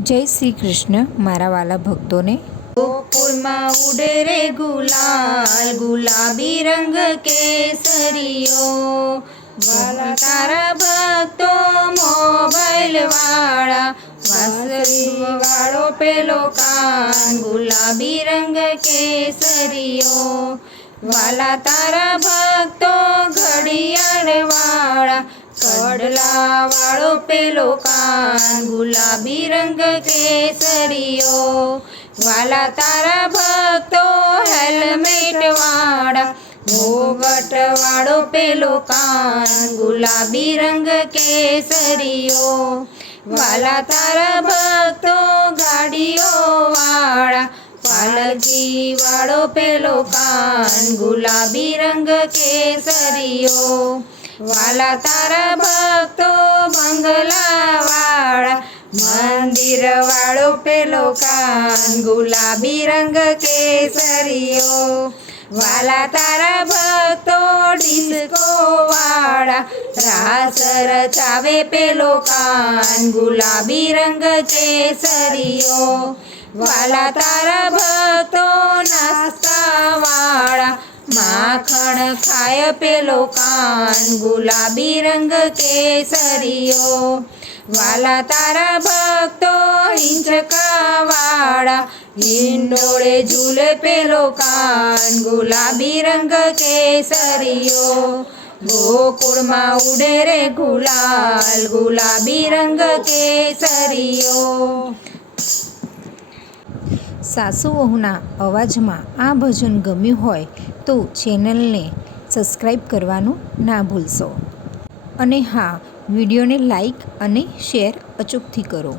जय श्री कृष्ण मारा वाला भक्तों ने। गोकुल में उड़े रे गुलाल, गुलाबी रंग केसरियो। वाला तारा भक्तों मोबाइल वाला, वासरी वालो पेलो कान, गुलाबी रंग केसरियो। वाला तारा भक्तों घड़ियाल वाला, कड़ला वालो पेलो कान, गुलाबी रंग केसरियो। वाला तारा भक्तो हेलमेट वाला, घूंघट वालो पेलो कान, गुलाबी रंग केसरियो। वाला तारा भक्तो गाड़ियों वाला, पालकी वालो पेलो कान, गुलाबी रंग केसरियो। वाला तारा भक्तो बंगला वाला, मंदिर वालो पेलो कान, गुलाबी रंग केसरियो। वाला तारा भक्तो डिस्को वाला, रास रचावे पेलो कान, गुलाबी रंग केसरियो। वाला तारा भक्तो नास्ता वाला, माखण खाय पेलो कान, गुलाबी रंग केसरियो। वाला तारा भक्तो हिंचका वाला, हिंडोळे झूले पेलो कान, गुलाबी रंग केसरियो। गोकुळ में उड़े रे गुलाल, गुलाबी रंग केसरियो। सासु वहुना अवाजमां आ भजन गम्युं होय तो चेनलने सब्सक्राइब करवानुं ना भूलशो। अने हाँ, विडियोने लाइक अने शेर अचूकथी करो।